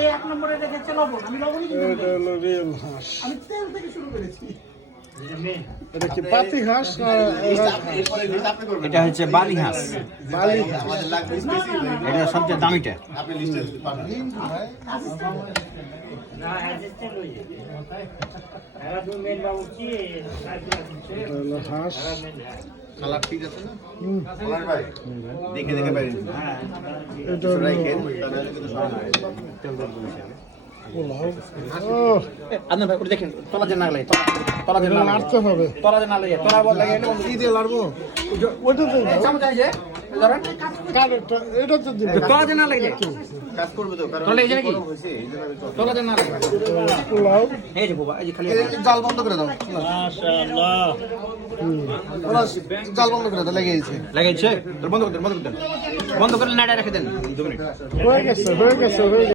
এই 1 নম্বরে রেখেছে লবণ, আমি লবণই কিন্তু এটা হলো রিয়েল হাঁস। আমি তেল থেকে শুরু করেছি। এটা কি পাতি হাঁস না এটা হচ্ছে বালি হাঁস, বালি? এটা সবচেয়ে দামিটা। এটা হলো হাঁস। কালার ঠিক আছে না? ভাই দেখে দেখে বাইরে এটা হলো পোলাও। ও, আপনার ভাই ওটা দেখেন, তলা যে না লাগে, তলা যে এটা না লাগে, নাড়তে হবে। তলা যে না লাগে, তলা বল লাগে এটা কি দিয়ে লাড়বো? ওইটাতে দাও। চামচ আছে যে ধরেন, কারেন্টটা এটাতে দিবে। তলা যে না লাগে, কাজ করবে তো কারণ তলা এই যে নাকি, হইছে এই জন্য আমি তলা যে না লাগে। পোলাও। এই যে বাবা, এই যে খালি জাল বন্ধ করে দাও মাশাআল্লাহ। জাল বন্ধ করে দাও লেগে গেছে লাগাইছে, বন্ধ করে দেন, বন্ধ করে দেন, বন্ধ করে নাড়া রেখে দেন 2 মিনিট। হয়ে গেছে, হয়ে গেছে, হয়ে গেছে।